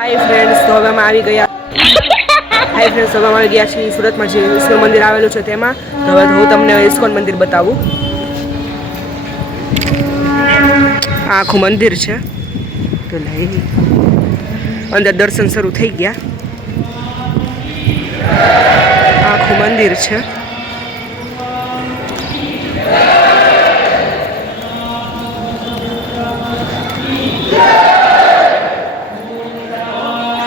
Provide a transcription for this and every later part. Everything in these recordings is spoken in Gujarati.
हाय फ्रेंड्स, तो હવે અમે આવી ગયા હાય ફ્રેન્ડ્સ, હવે અમે આવી ગયા છીએ સુરતમાં જે ઇસ્કોન મંદિર આવેલું છે તેમાં. તો હવે હું તમને ઇસ્કોન મંદિર બતાવું. આ આખું મંદિર છે. તો લઈ અંદર દર્શન શરૂ થઈ ગયા. આખું મંદિર છે.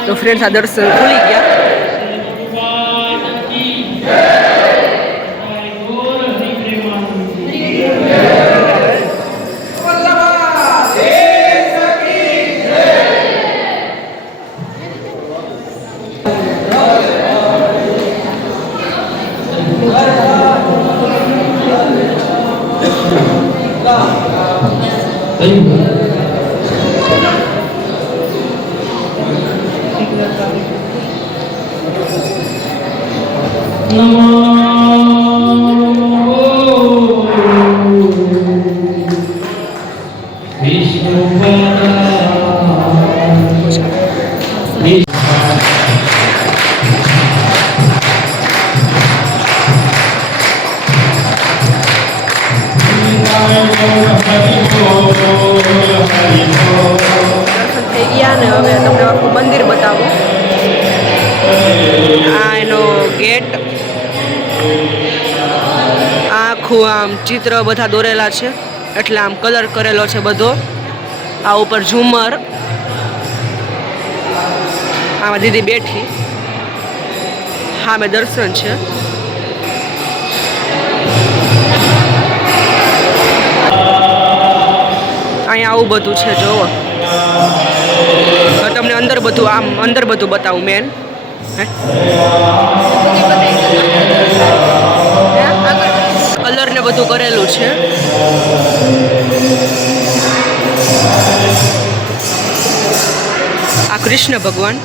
तो फ्रेंड्स आ दर्शन खुली गया. દર્શન થઈ ગયા ને હવે તમને આખું મંદિર બતાવું. આ એનો ગેટ, આખું આમ ચિત્ર બધા દોરેલા છે એટલે આમ કલર કરેલો છે બધો. આ ઉપર ઝુમર, આમાં દીદી બેઠી, હા મેં દર્શન છે. અહીંયા આવું બધું છે જોવો. તમને અંદર બધું આમ અંદર બધું બતાવું મેન. કલર ને બધું કરેલું છે. આ કૃષ્ણ ભગવાન,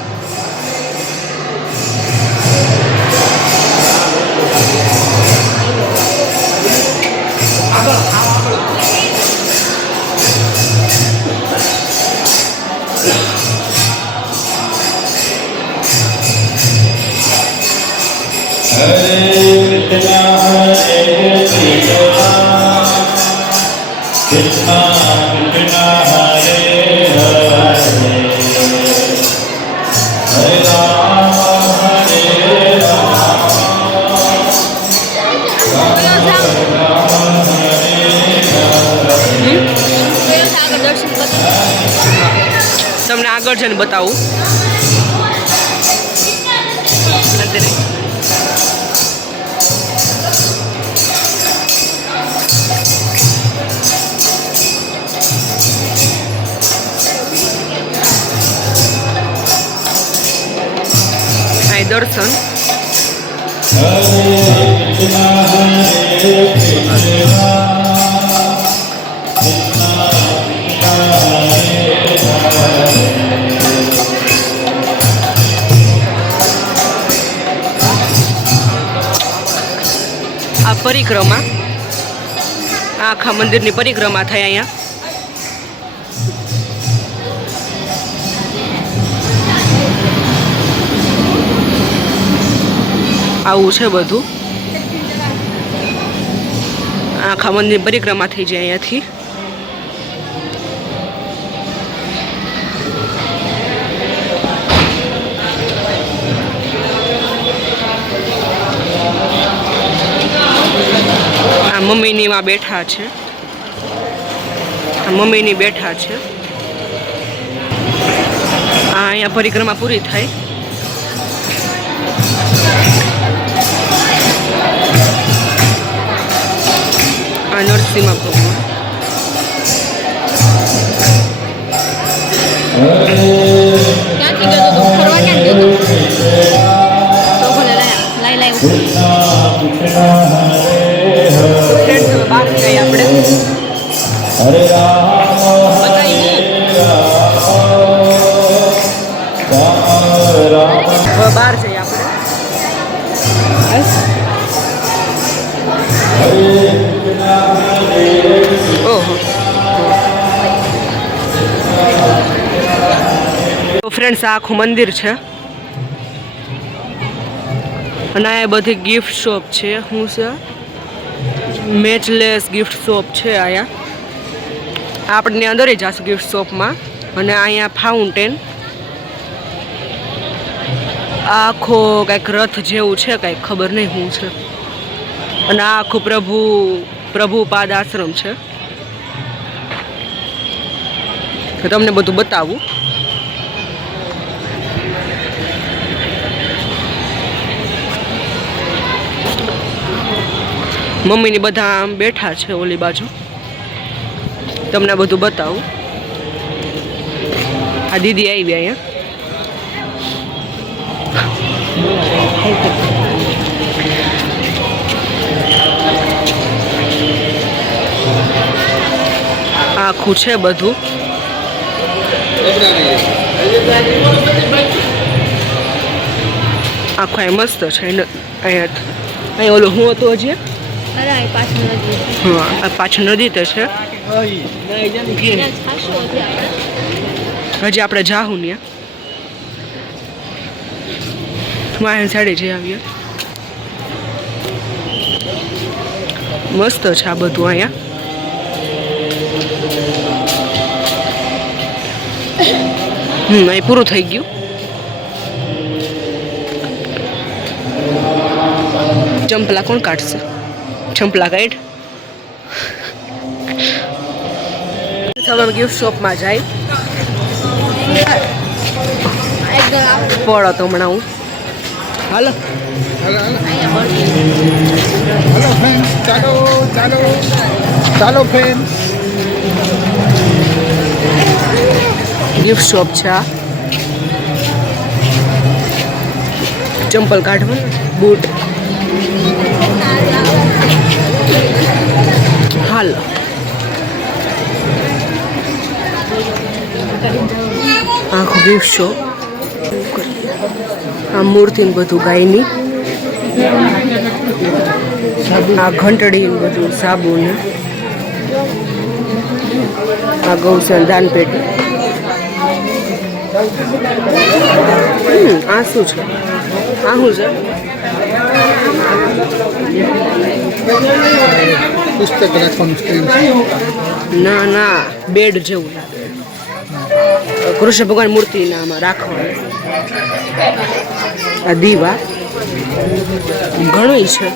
તમને આગળ જઈને બતાવું. અહીં દર્શન. આ પરિક્રમા, આખા મંદિરની પરિક્રમા થઈ અહીંયા. આવું છે બધું. આખા મંદિર પરિક્રમા થઈ જાય અહીંયાથી. આ મમ્મીની માં બેઠા છે. આ મમ્મીની બેઠા છે. આ અહીંયા પરિક્રમા પૂરી થાય. આ નરસિંહ ભગવાન. બહાર જઈએ આપણે. બહાર જઈએ આપણે. ઓહો. ફ્રેન્ડ્સ આ આખું મંદિર છે અને આ બધી ગિફ્ટ શોપ છે. શું છે? મેચલેસ ગિફ્ટ શોપ છે અહીંયા. આપણે અંદર જઈશું ગિફ્ટ શોપમાં. અને અહીંયા ફાઉન્ટેન આખો કંઈક રથ જેવું છે, કંઈક ખબર નહીં શું છે. અને આ આખું પ્રભુપાદ આશ્રમ છે. તો તમને બધું બતાવું. મમ્મીની બધા આમ બેઠા છે ઓલી બાજુ. તમને બધું બતાવું. આ દીદી આવી અહીંયા. આખું છે બધું. આખું અહીં મસ્ત છે. અહીંયા ઓલું હું હતું હજી. હા, પાછળ નદી તો છે. હજી આપણે જાહું ને માહે સાડી જઈ આવીએ. મસ્ત છે આ બધું અહીંયા. અહીં પૂરું થઈ ગયું. ચંપલા કોણ કાઢશે? ચંપલા કાઢ. હવે ગિફ્ટ શોપમાં જાય. પડો તો હમણાં હું. હાલો ચાલો ફ્રેન્ડ. ગિફ્ટ શોપ છે આ. ચંપલ કાઢવાનું, બૂટ. હાલ આખું ગિફ્ટ શોપ. આ મૂર્તિ ને બધું ગાયની. આ ઘંટડી ને બધું સાબુ ને. આ ગૌસન દાન પેટી. આ શું છે? આ શું છે? પુસ્તક રાખવાનું સ્ક્રીન. ના ના, બેડ જેવું લાગે. કૃષ્ણ ભગવાન મૂર્તિના આમાં રાખવાનું. આ દીવા ઘણું છે.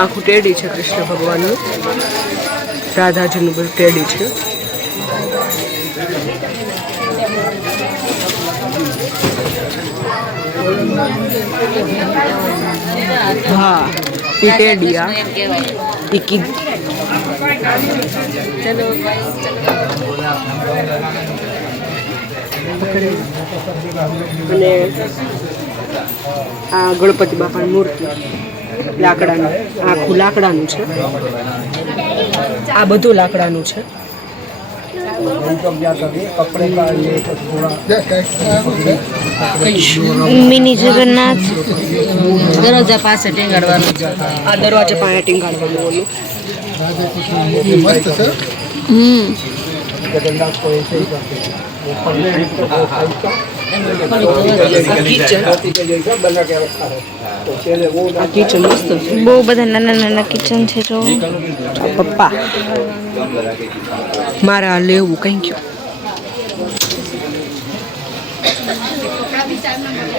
આખું ટેડી છે કૃષ્ણ ભગવાનનું. રાધાજીનું બધું ટેડી છે. હા, એ ટેડી. આ અને આ ગણપતિ બાપાની મૂર્તિ લાકડાનું. આખું લાકડાનું છે. આ બધું લાકડાનું છે. મિની જગન્નાથ. દરવાજા પાસે ટીંગાડવાનું. આ દરવાજા પાસે ટીંગાડવાનું ઓલું. મસ્ત છે. કિચન મસ્ત છે. બહુ બધા નાના નાના કિચન છે. જો પપ્પા મારે આ લેવું કઈ ગયું.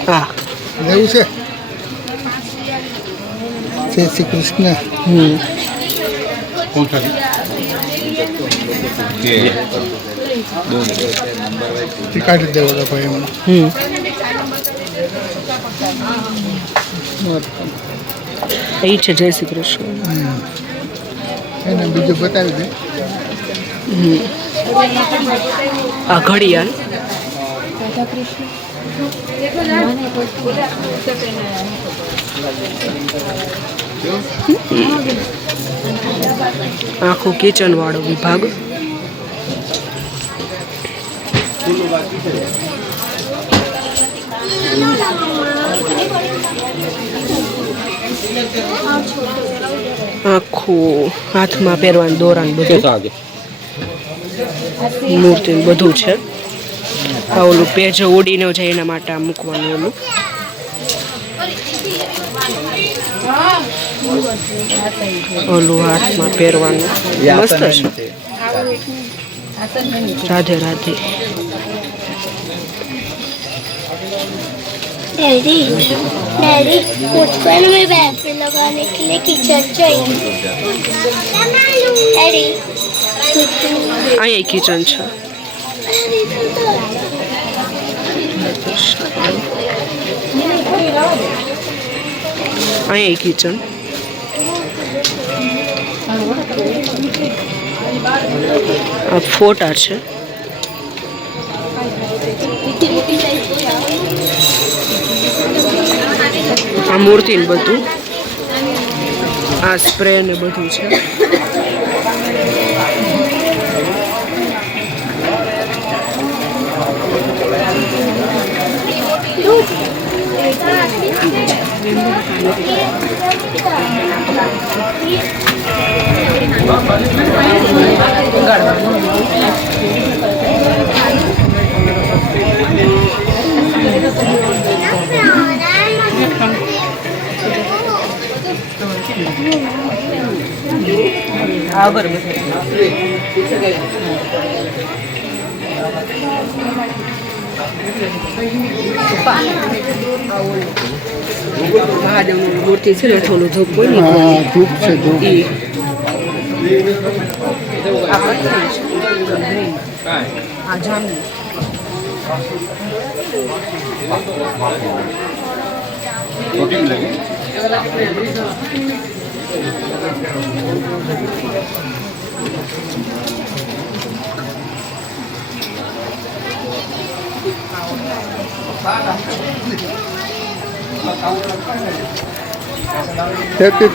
હા લેવું છે. જય શ્રી કૃષ્ણ. કાઢી દેવાના ભાઈ એમને. એ છે જય શ્રી કૃષ્ણ. એને બીજું બતાવી દે. આ ઘડિયાળ. આખું કિચન વાળો વિભાગ. આખું હાથમાં પહેરવાનું દોરાન બધું મૂર્તિ બધું છે. આ ઓલું પેજ ઉડીને જાય એના માટે આ મૂકવાનું ઓલું. ઓલું હાથમાં પહેરવાનું મસ્ત છે. રાધે રાધે. डैडी डैडी मुझको ना मेरे बैग पे लगाने के लिए किचन चाहिए डैडी અહીંયા કિચન છે. અહીંયા કિચન. આ ફોટા છે. આ મૂર્તિ ને બધું, આ સ્પ્રે ને બધું છે. મહાદેવની મૂર્તિ છે ને, થોડું ધૂપ હોય ને ધૂપ છે ધૂપ. આ જાંબુ.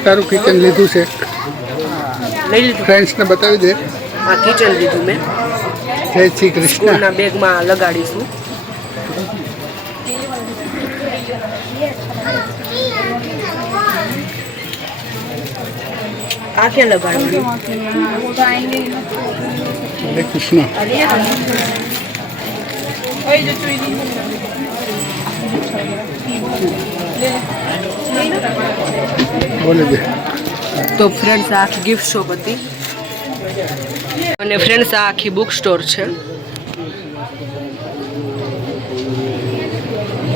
તારું કિચન લીધું છે, લઈ લીધું. ફ્રેન્ડ્સને બતાવી દે. આ કિચન લીધું મેં. જય શ્રી કૃષ્ણ. સ્કૂલના બેગમાં લગાડીશું. આ ક્યાં લગાડવાનું? હરે કૃષ્ણ. બોલે દે. તો ફ્રેન્ડ્સ આ આખી ગિફ્ટ શોપ હતી અને ફ્રેન્ડ્સ આ આખી બુક સ્ટોર છે.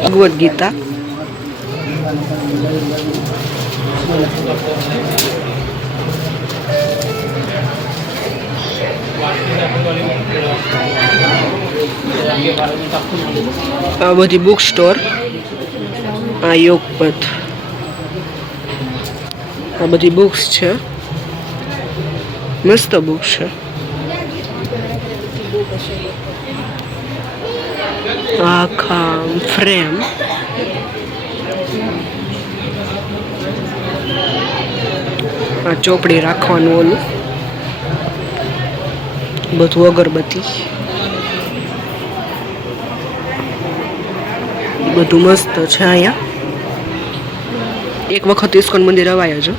ભગવદ્ ગીતા. આ બધી બુક સ્ટોર. આ યોગપથ. આ બધી બુક્સ છે, મસ્ત બુક છે. આખા ફ્રેમ. આ ચોપડી રાખવાનું ઓલું બધું, અગરબત્તી બધું મસ્ત છે. અહીંયા એક વખત ઇસ્કોન મંદિર અવાયા છો.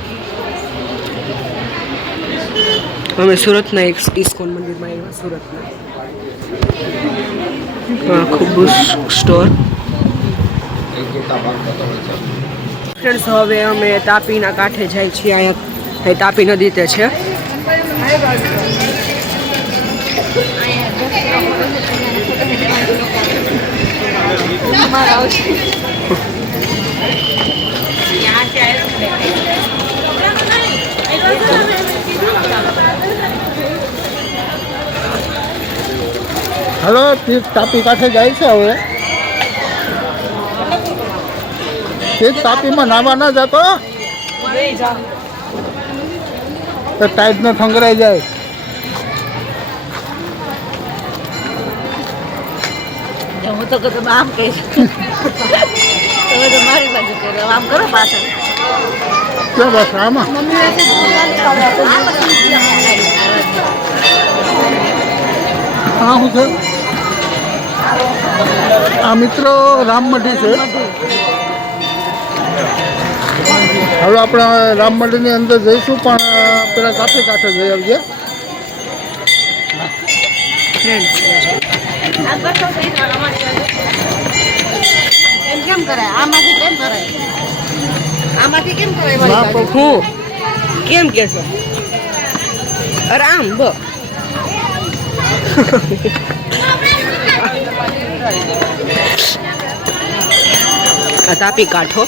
અમે સુરતના એક ઇસ્કોન મંદિરમાં આવ્યા. સુરતના આખું બુક સ્ટોર. ફ્રેન્ડ્સ હવે અમે તાપીના કાંઠે જાય છીએ. અહીંયા તાપી નદી તે છે. હલો, તાપી કાંઠે જાય છે હવે. તે તાપીમાં નાવા ના જતો તો ટાઈટ ન થંગરાઈ જાય. હું તો કદમ આમ કહીશ, તમે તો મારી બાજુ કરો, આમ કરો પાછળ. ક્યાં બસ આમાં હા શું છે? આ મિત્રો રામમઢી છે. હવે આપણે રામમઢીની અંદર જઈશું, પણ પેલા કાંઠે જઈ આવીએ. ફ્રેન્ડ્સ આ બસો એમ કેમ કરે? આમાંથી કેમ કરે? આમાંથી કેમ કરે? હું કેમ કેશો? અરે આમ બ આ તાપી કાઠો.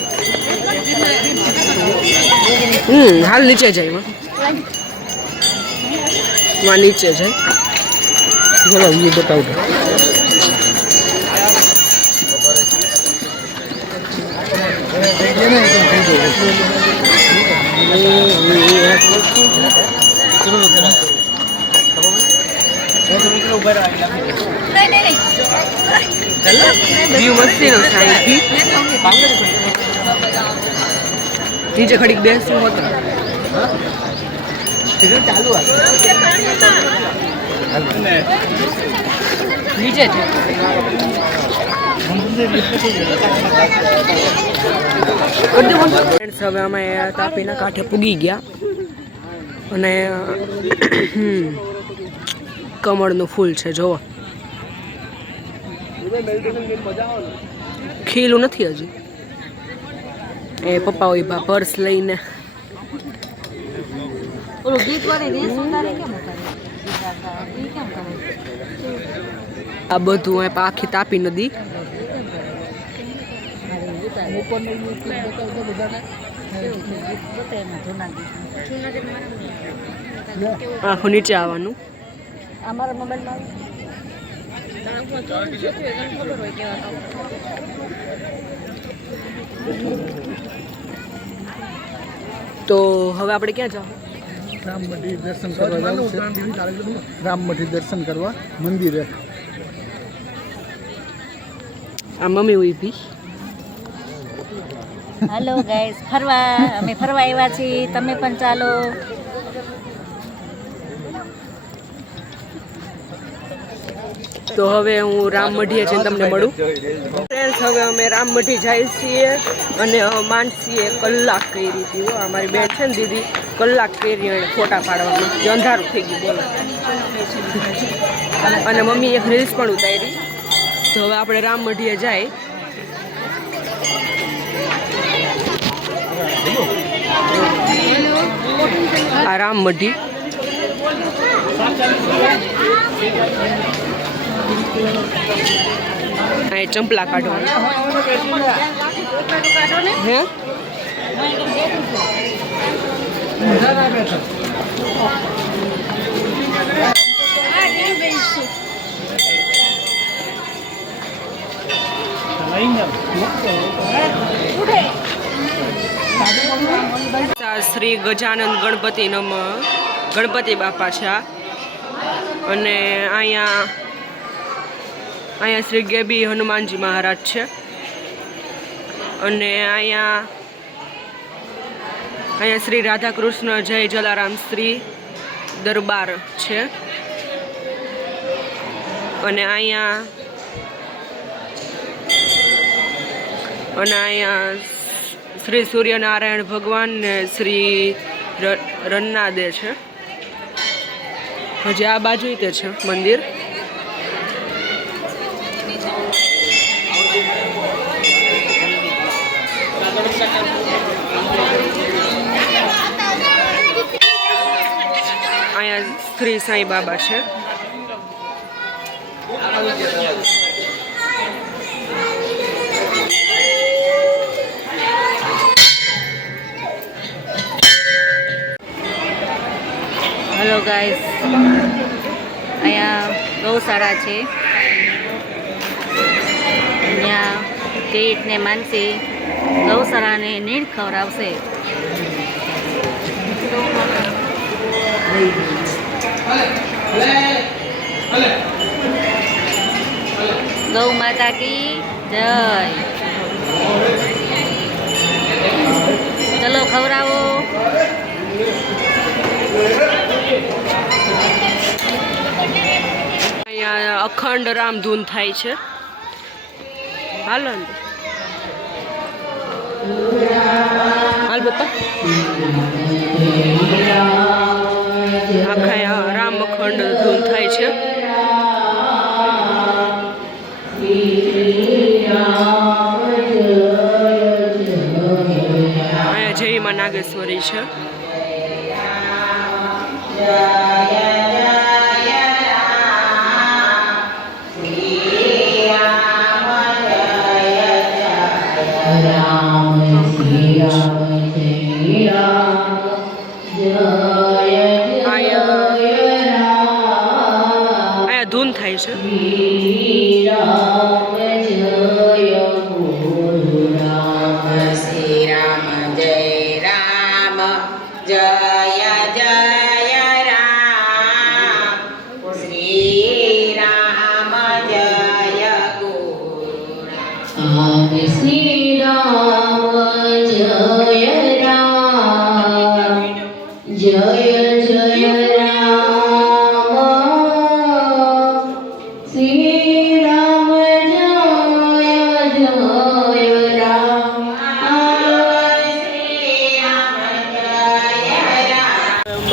હાલ નીચે જાય માં નીચે જાય. બોલો વ્યૂ બતાવજો. વ્યૂ મસ્તી નો સાઈડથી નીચે ઘડીક બેસવું હતું. ચાલુ નીચે છે. ફ્રેન્ડ્સ હવે અમે તાપીના કાંઠે પૂગી ગયા અને કમળનું ફૂલ છે જોવો. ખીલું નથી હજી. એ પપ્પા હોય પર્સ લઈને. ઓલું ગીત વાળી રીસ ઉતારે કેમ ઉતારે? ઈ કેમ કરે? આ બધું આખી તાપી નદી. આખું નીચે આવવાનું. અમારા મોબાઈલમાં તો હવે આપણે ક્યાં જાવ? રામમઢી દર્શન કરવા જવું છે. રામમઢી દર્શન કરવા મંદિરે. આ મમ્મી ઉભી. હેલો ગાઈસ, અમે ફરવા આવ્યા છીએ. તમે પણ ચાલો. તો હવે હું રામમઢીએ જઈને તમને મળું. ફ્રેન્ડ્સ હવે અમે રામમઢી જઈએ છીએ અને માનસીએ કલાક કરી હતી. અમારી બેન છે ને દીદી, કલાક કરી અને ફોટા પાડવામાં અંધારું થઈ ગયું બોલો. અને મમ્મી એક રીલ્સ પણ ઉતારી. તો હવે આપણે રામમઢીએ જાય. આ રામમઢી અહીં ચંપલા કાઢવાના હે. શ્રી ગજાનંદ ગણપતિ નમ ગણપતિ બાપા છે. અને અહીંયા શ્રી ગેબી હનુમાનજી મહારાજ છે. અને અહીંયા શ્રી રાધાકૃષ્ણ જય જલારામ શ્રી દરબાર છે. અને અહીંયા શ્રી સૂર્યનારાયણ ભગવાન ને શ્રી રન્નાદે છે. હજી આ બાજુ તે છે મંદિર. અહીંયા શ્રી સાંઈ બાબા છે. હેલો ગાઈસ, અહીંયા ગૌશાળા છે. અહીંયા ટીટ ને માનસી ગૌશાળાને નીણ ખવડાવશે. ગૌ માતા કી જય. ચલો ખવડાવો. અહીંયા અખંડ રામધૂન થાય છે. હાલો હાલ પપ્પા. આખા રામ અખંડ ધૂન થાય છે. ચામુંડેશ્વરી છે. અહીંયા ધૂન થાય છે.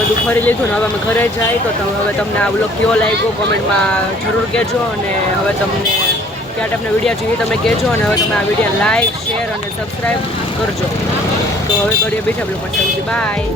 બધું ફરી લીધું ને હવે અમે ઘરે જાય તો હવે તમને આ વ્લોગ કેવો લાગ્યો કોમેન્ટમાં જરૂર કહેજો. અને હવે તમને કયા ટાઈપના વિડીયો જોઈએ તમે કહેજો. અને હવે તમે આ વિડીયો લાઈક શેર અને સબસ્ક્રાઈબ કરજો. તો હવે મળીએ બીજા બ્લોગમાં. બાય.